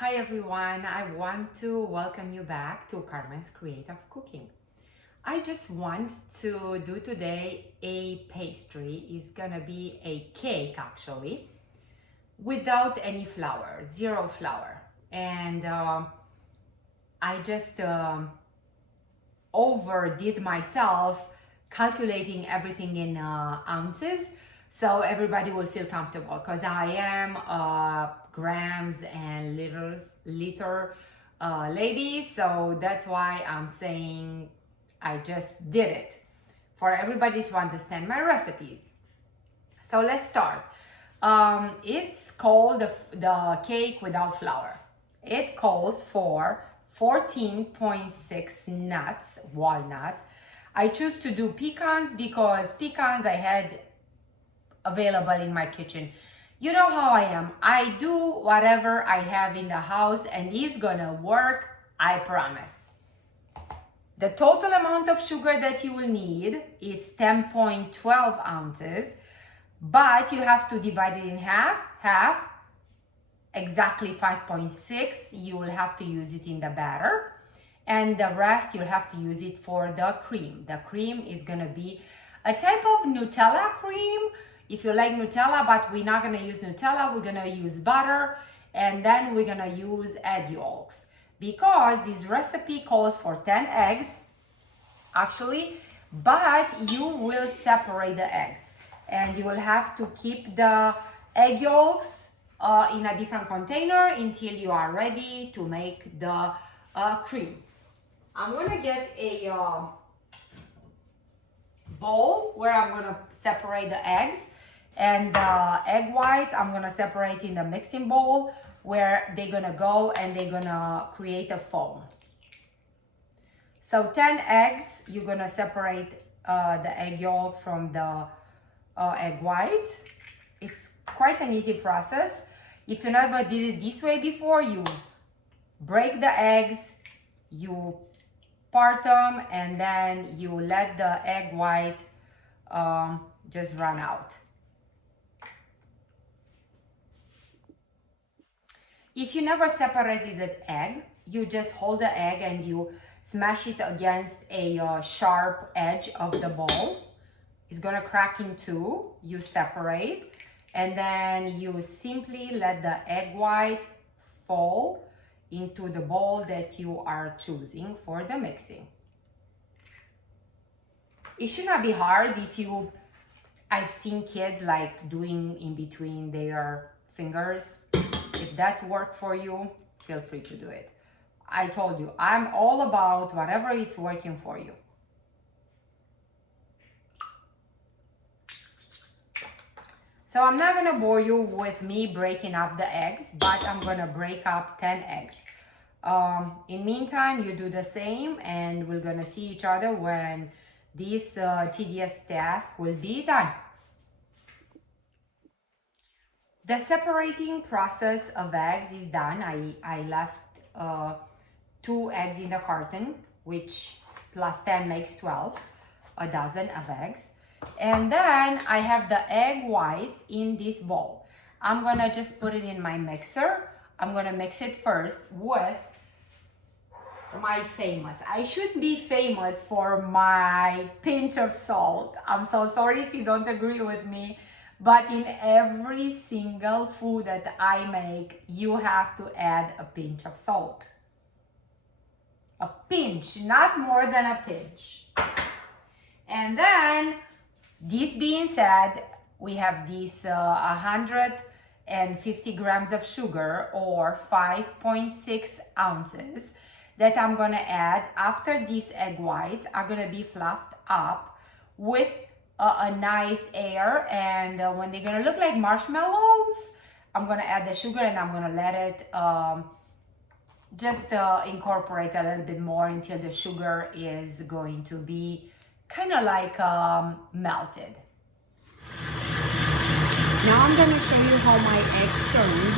Hi everyone, I want to welcome you back to Carmen's Creative Cooking. I just want to do today a pastry. It's gonna be a cake actually, without any flour, zero flour. And I just overdid myself calculating everything in ounces so everybody will feel comfortable because I am grams and liter lady, so that's why I'm saying I just did it for everybody to understand my recipes. So let's start. It's called the cake without flour. It calls for 14.6 nuts, walnuts. I choose to do pecans because pecans I had available in my kitchen. You know how I am. I do whatever I have in the house and it's gonna work, I promise. The total amount of sugar that you will need is 10.12 ounces, but you have to divide it in half, exactly 5.6. You will have to use it in the batter, and the rest you'll have to use it for the cream. The cream is gonna be a type of Nutella cream, if you like Nutella, but we're not gonna use Nutella, we're gonna use butter, and then we're gonna use egg yolks. Because this recipe calls for 10 eggs, actually, but you will separate the eggs. And you will have to keep the egg yolks in a different container until you are ready to make the cream. I'm gonna get a bowl where I'm gonna separate the eggs, and the egg whites I'm gonna separate in the mixing bowl where they're gonna go and they're gonna create a foam. So 10 eggs, you're gonna separate the egg yolk from the egg white. It's quite an easy process. If you never did it this way before, you break the eggs, you part them, and then you let the egg white just run out. If you never separated the egg, you just hold the egg and you smash it against a sharp edge of the bowl. It's gonna crack in two. You separate, and then you simply let the egg white fall into the bowl that you are choosing for the mixing. It should not be hard. I've seen kids like doing in between their fingers. If that's work for you, feel free to do it. I told you, I'm all about whatever it's working for you. So I'm not gonna bore you with me breaking up the eggs, but I'm gonna break up 10 eggs. In meantime, you do the same, and we're gonna see each other when this tedious task will be done. The separating process of eggs is done. I left 2 eggs in the carton, which plus 10 makes 12, a dozen of eggs. And then I have the egg whites in this bowl. I'm gonna just put it in my mixer. I'm gonna mix it first with my I should be famous for my pinch of salt. I'm so sorry if you don't agree with me, but in every single food that I make, you have to add a pinch of salt. A pinch, not more than a pinch. And then, this being said, we have these 150 grams of sugar, or 5.6 ounces, that I'm gonna add after these egg whites are gonna be fluffed up with a nice air, and when they're gonna look like marshmallows, I'm gonna add the sugar and I'm gonna let it just incorporate a little bit more until the sugar is going to be kind of like melted. Now I'm gonna show you how my eggs turned.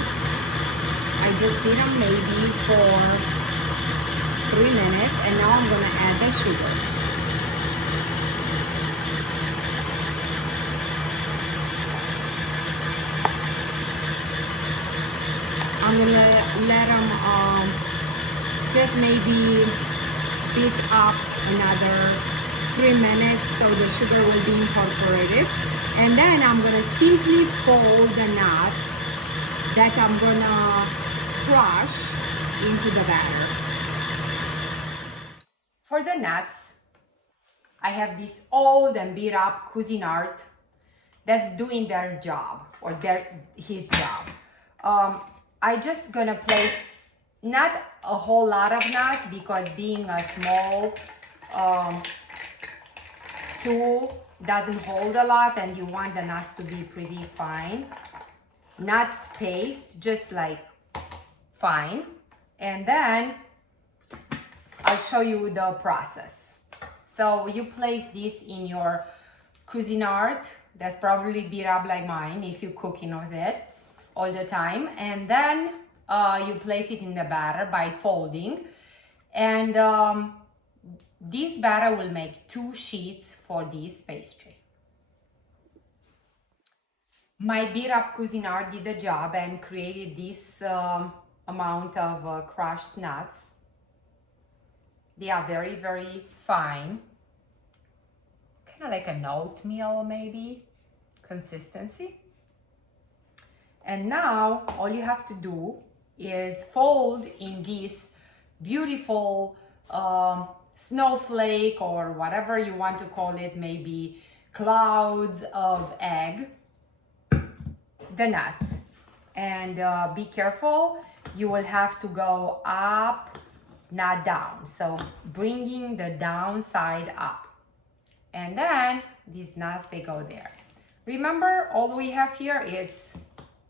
I just did them maybe for 3 minutes, and now I'm gonna add the sugar. I'm gonna let them just maybe beat up another 3 minutes so the sugar will be incorporated. And then I'm gonna simply fold the nuts that I'm gonna crush into the batter. For the nuts, I have this old and beat up Cuisinart that's doing their job, or his job. I just gonna place not a whole lot of nuts, because being a small tool doesn't hold a lot, and you want the nuts to be pretty fine, not paste, just like fine. And then I'll show you the process. So you place this in your Cuisinart that's probably beat up like mine if you're cooking with it all the time, and then you place it in the batter by folding, and this batter will make 2 sheets for this pastry. My beat up Cuisinart did the job and created this amount of crushed nuts. They are very, very fine, kind of like an oatmeal maybe consistency. And now all you have to do is fold in this beautiful snowflake, or whatever you want to call it, maybe clouds of egg, the nuts. And be careful, you will have to go up, not down. So bringing the downside up. And then these nuts, they go there. Remember, all we have here is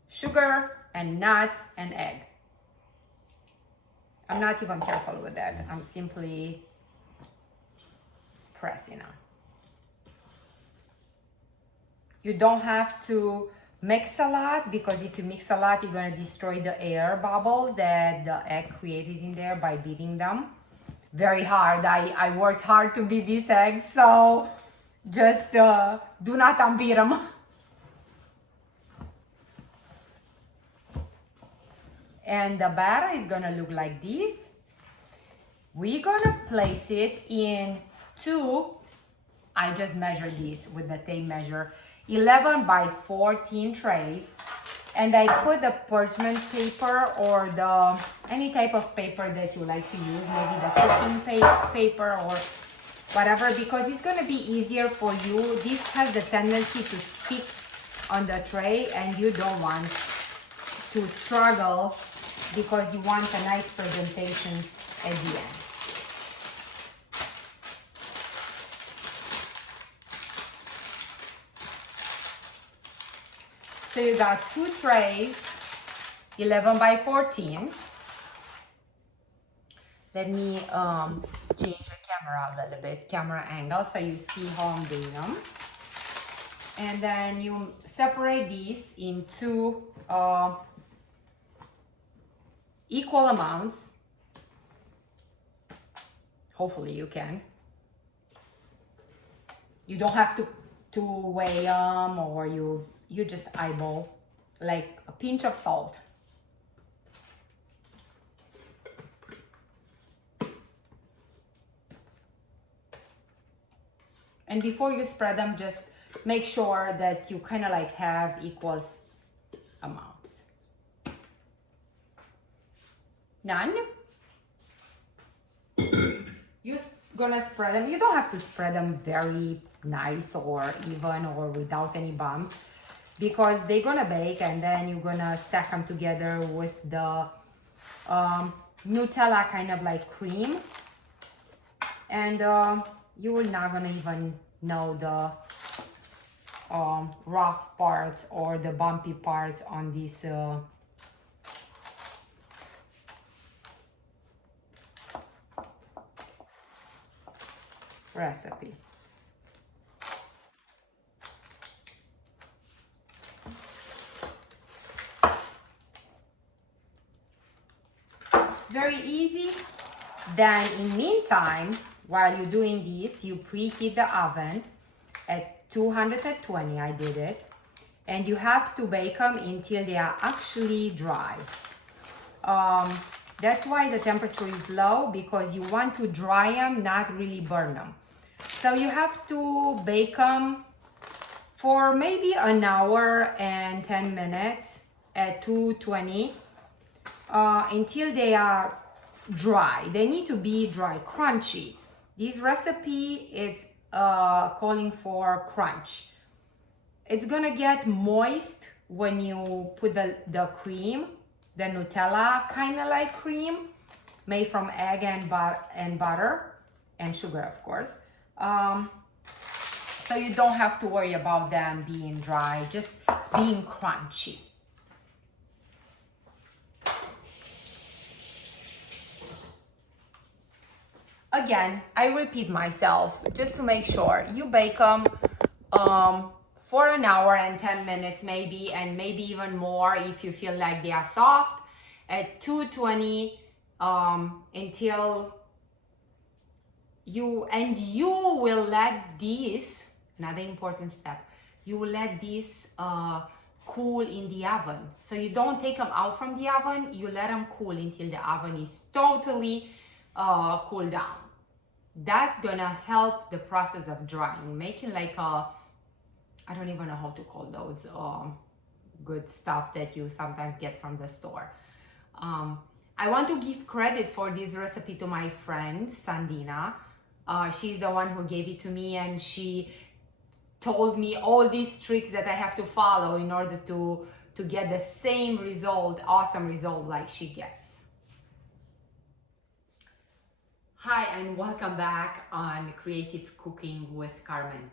sugar and nuts and egg. I'm not even careful with that. I'm simply pressing now. You don't have to mix a lot, because if you mix a lot, you're gonna destroy the air bubbles that the egg created in there by beating them very hard. I worked hard to beat these eggs, so just do not unbeat them. And the batter is gonna look like this. We're gonna place it in 2, I just measured this with the tape measure, 11 by 14 trays. And I put the parchment paper, or any type of paper that you like to use, maybe the cooking paper or whatever, because it's gonna be easier for you. This has the tendency to stick on the tray, and you don't want to struggle, because you want a nice presentation at the end. So you got 2 trays, 11 by 14. Let me change the camera a little bit, camera angle, so you see how I'm doing them. And then you separate these into equal amounts. Hopefully you can. You don't have to weigh them, or you just eyeball, like a pinch of salt. And before you spread them, just make sure that you kind of like have equal amounts. Done. You're gonna spread them. You don't have to spread them very nice or even or without any bumps, because they're gonna bake, and then you're gonna stack them together with the Nutella kind of like cream, and you will not gonna even know the rough parts or the bumpy parts on this recipe. Very easy. Then in meantime, while you're doing this, you preheat the oven at 220, I did it, and you have to bake them until they are actually dry. That's why the temperature is low, because you want to dry them, not really burn them. So you have to bake them for maybe an hour and 10 minutes at 220 until they are dry. They need to be dry, crunchy. This recipe is calling for crunch. It's gonna get moist when you put the cream, the Nutella kind of like cream made from egg and butter and sugar, of course. So you don't have to worry about them being dry, just being crunchy. Again, I repeat myself just to make sure you bake them for an hour and 10 minutes maybe, and maybe even more if you feel like they are soft, at 220 until you will let these, another important step, you will let these cool in the oven. So you don't take them out from the oven, you let them cool until the oven is totally cool down. That's gonna help the process of drying, making like a, I don't even know how to call those good stuff that you sometimes get from the store. I want to give credit for this recipe to my friend Sandina. She's the one who gave it to me, and she told me all these tricks that I have to follow in order to get the same result, awesome result like she gets. Hi, and welcome back on Creative Cooking with Carmen.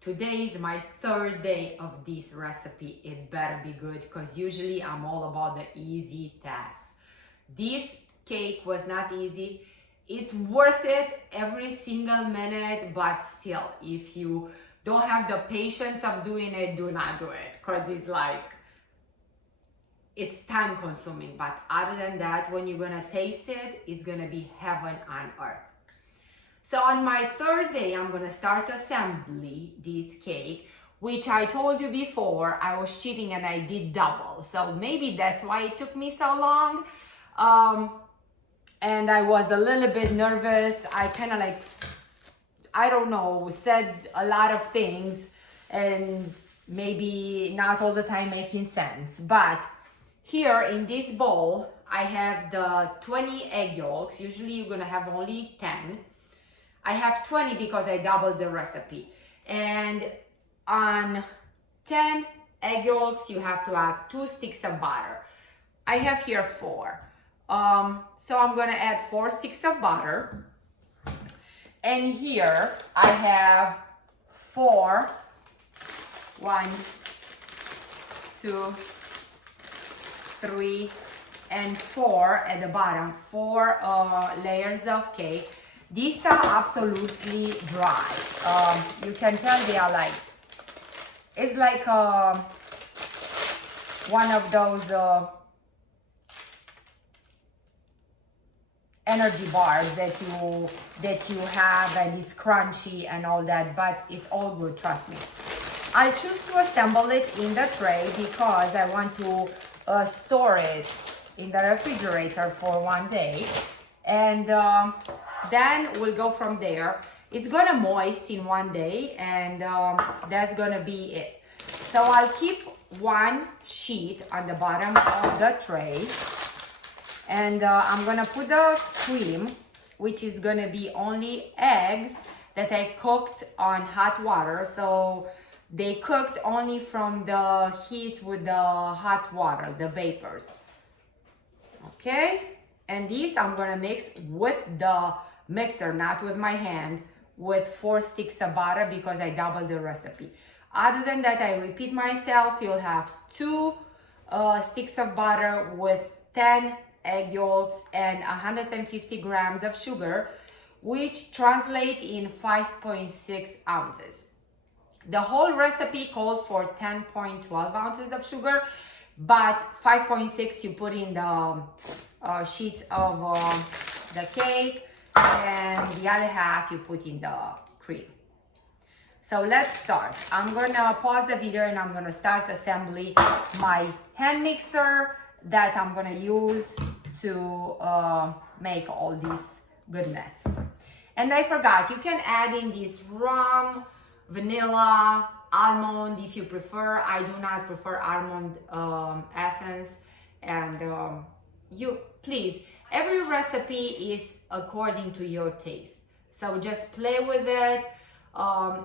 Today is my third day of this recipe. It better be good, because usually I'm all about the easy tasks. This cake was not easy. It's worth it every single minute, but still, if you don't have the patience of doing it, do not do it, because it's time consuming. But other than that, when you're gonna taste it, it's gonna be heaven on earth. So on my third day, I'm gonna start assembly this cake, which I told you before, I was cheating and I did double. So maybe that's why it took me so long. And I was a little bit nervous. I kind of like, I don't know, said a lot of things and maybe not all the time making sense. But here in this bowl, I have the 20 egg yolks. Usually you're gonna have only 10. I have 20 because I doubled the recipe. And on 10 egg yolks, you have to add 2 sticks of butter. I have here 4. So I'm gonna add 4 sticks of butter. And here I have 4, 1, 2, 3, and 4 at the bottom, 4 layers of cake. These are absolutely dry. You can tell they are like, it's like one of those energy bars that you have, and it's crunchy and all that, but it's all good, trust me. I choose to assemble it in the tray because I want to store it in the refrigerator for 1 day, and then we'll go from there. It's gonna moist in 1 day, and that's gonna be it. So I'll keep 1 sheet on the bottom of the tray, and I'm gonna put the cream, which is gonna be only eggs that I cooked on hot water. So they cooked only from the heat with the hot water, the vapors. Okay, and these I'm gonna mix with the mixer, not with my hand, with 4 sticks of butter because I doubled the recipe. Other than that, I repeat myself, you'll have 2 sticks of butter with 10 egg yolks and 150 grams of sugar, which translate in 5.6 ounces. The whole recipe calls for 10.12 ounces of sugar, but 5.6 you put in the sheets of the cake, and the other half you put in the cream. So let's start. I'm gonna pause the video and I'm gonna start assembly my hand mixer that I'm gonna use to make all this goodness. And I forgot, you can add in this rum, vanilla, almond if you prefer. I do not prefer almond essence. And you please, every recipe is according to your taste. So just play with it.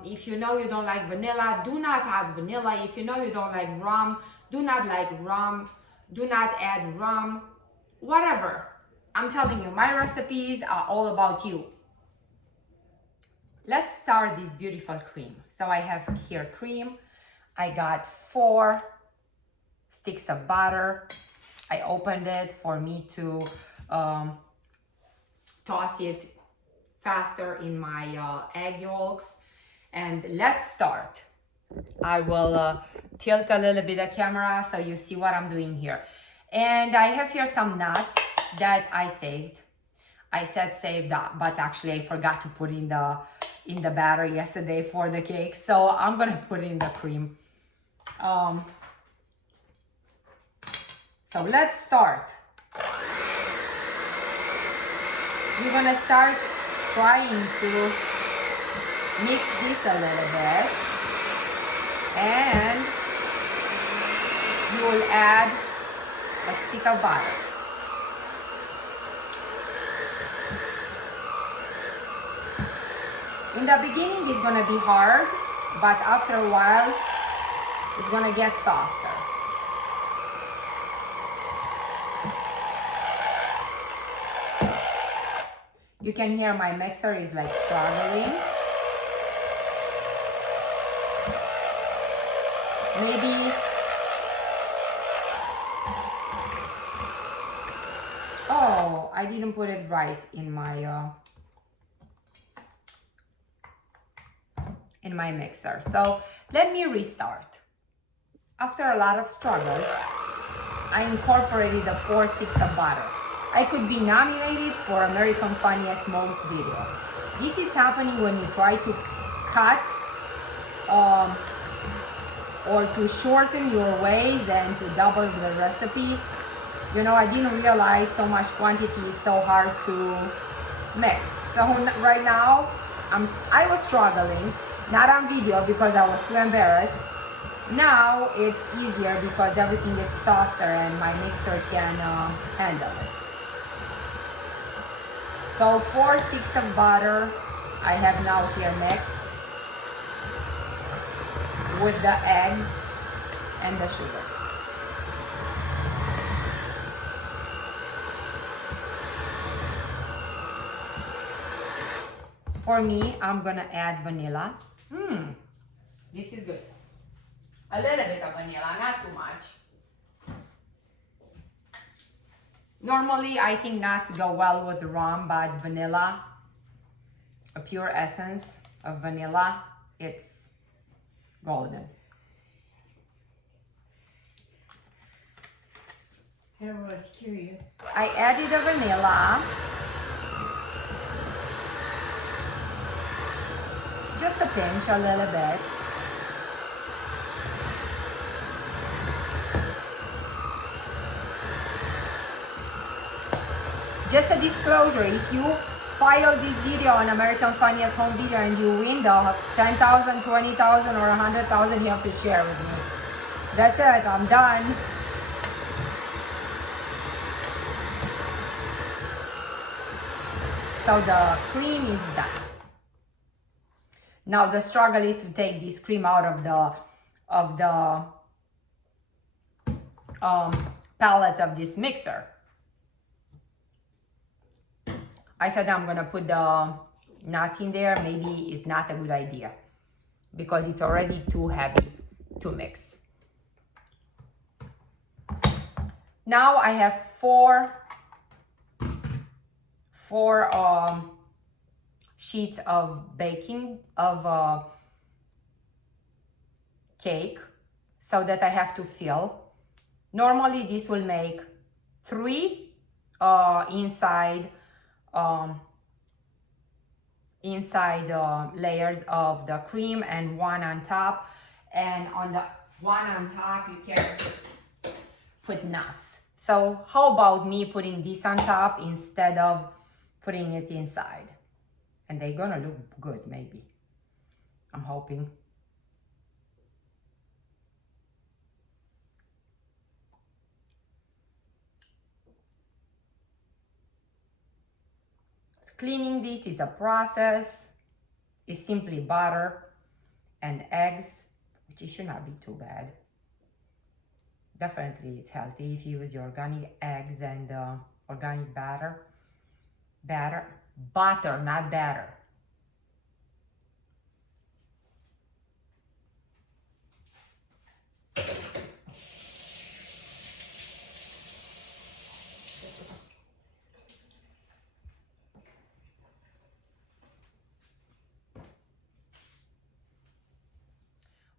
If you know you don't like vanilla, do not add vanilla. If you know you don't like rum, do not like rum. Do not add rum. Whatever. I'm telling you, my recipes are all about you. Let's start this beautiful cream. So I have here cream. I got 4 sticks of butter. I opened it for me to toss it faster in my egg yolks. And let's start. I will tilt a little bit the camera so you see what I'm doing here. And I have here some nuts that I saved. I said saved that, but actually I forgot to put in the batter yesterday for the cake. So I'm gonna put in the cream. So let's start. You're gonna start trying to mix this a little bit, and you will add a stick of butter. In the beginning it's gonna be hard, but after a while it's gonna get softer. You can hear my mixer is like struggling. Maybe oh, I didn't put it right in my mixer. So let me restart. After a lot of struggle, I incorporated the 4 sticks of butter. I could be nominated for American Funniest Most video. This is happening when you try to cut or to shorten your ways and to double the recipe. You know, I didn't realize so much quantity is so hard to mix. So right now, I was struggling, not on video because I was too embarrassed. Now it's easier because everything is softer and my mixer can handle it. So 4 sticks of butter I have now here mixed with the eggs and the sugar. For me, I'm gonna add vanilla. This is good. A little bit of vanilla, not too much. Normally, I think nuts go well with rum, but vanilla, a pure essence of vanilla, it's golden. I was curious. I added the vanilla. Just a pinch, a little bit. Just a disclosure, if you follow this video on American Funniest Home Video and you win the 10,000, 20,000 or 100,000, you have to share with me. That's it, I'm done. So the cream is done. Now the struggle is to take this cream out of the pellets of this mixer. I said I'm gonna put the nuts in there. Maybe it's not a good idea because it's already too heavy to mix. Now I have four sheets of baking of cake so that I have to fill. Normally this will make 3 inside layers of the cream and 1 on top, and on the one on top you can put nuts. So how about me putting this on top instead of putting it inside? And they're gonna look good, maybe. I'm hoping. Cleaning this is a process. It's simply butter and eggs, which it should not be too bad. Definitely it's healthy if you use your organic eggs and organic butter, not batter.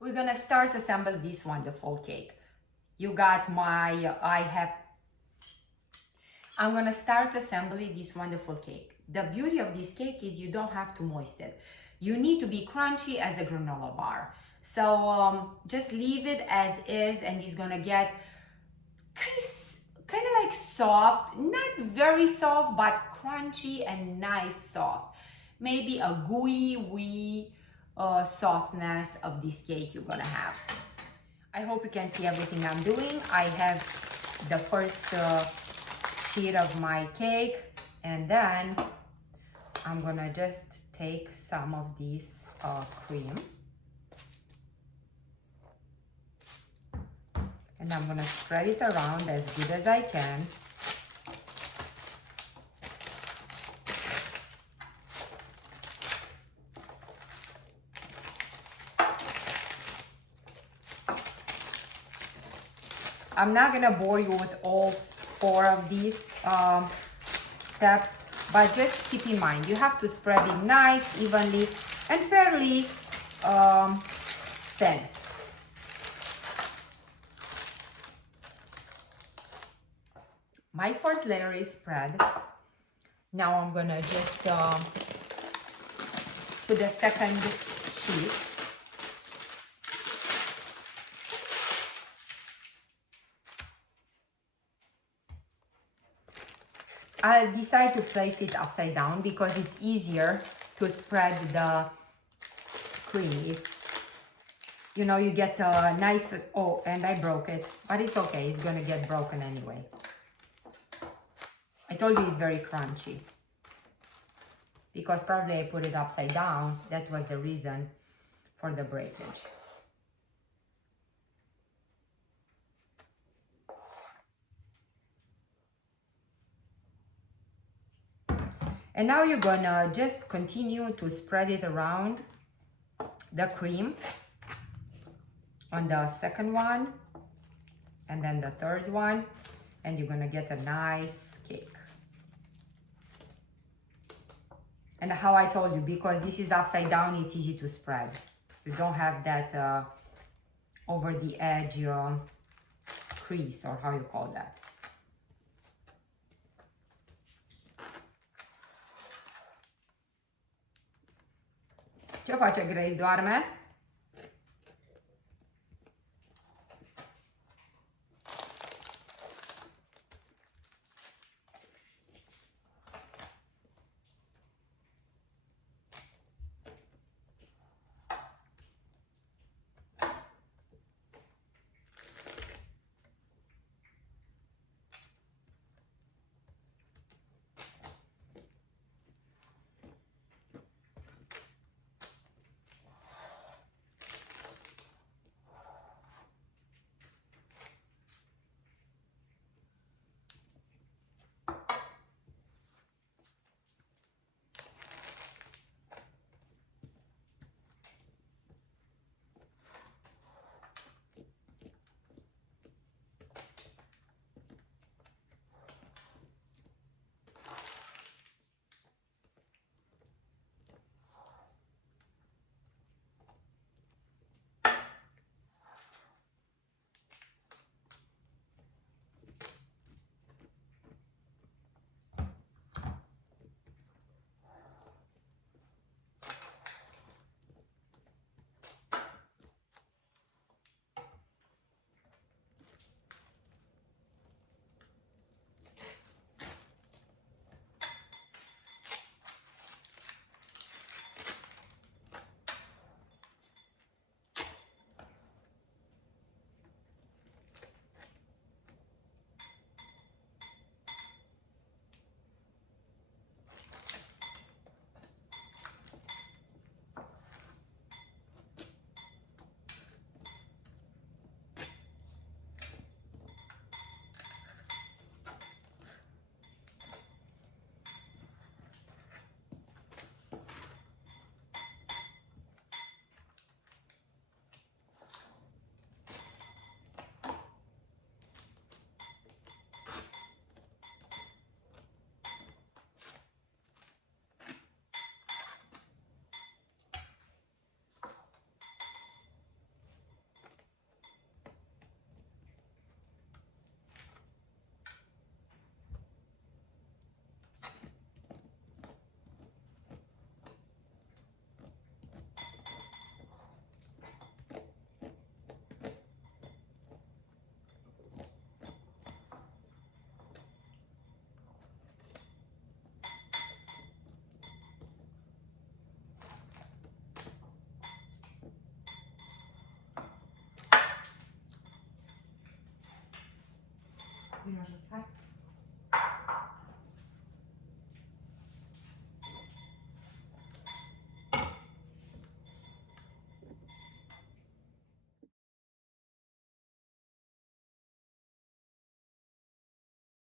We're gonna start assemble this wonderful cake. You got my, I'm gonna start assembling this wonderful cake. The beauty of this cake is you don't have to moist it. You need to be crunchy as a granola bar. So just leave it as is and it's gonna get kind of like soft, not very soft, but crunchy and nice soft. Maybe a gooey, wee softness of this cake you're gonna have. I hope you can see everything I'm doing. I have the first sheet of my cake, and then I'm gonna just take some of this cream, and I'm gonna spread it around as good as I can. I'm not gonna bore you with all 4 of these steps, but just keep in mind, you have to spread it nice, evenly, and fairly thin. My first layer is spread. Now I'm gonna just put the second sheet. I'll decide to place it upside down because it's easier to spread the cream. It's, you know, you get a nice, oh, and I broke it, but it's okay, it's gonna get broken anyway. I told you it's very crunchy because probably I put it upside down. That was the reason for the breakage. And now you're gonna just continue to spread it around the cream on the second one and then the third one, and you're gonna get a nice cake. And how I told you, because this is upside down, it's easy to spread. You don't have that over the edge crease, or how you call that. Ce face Grace, doarme?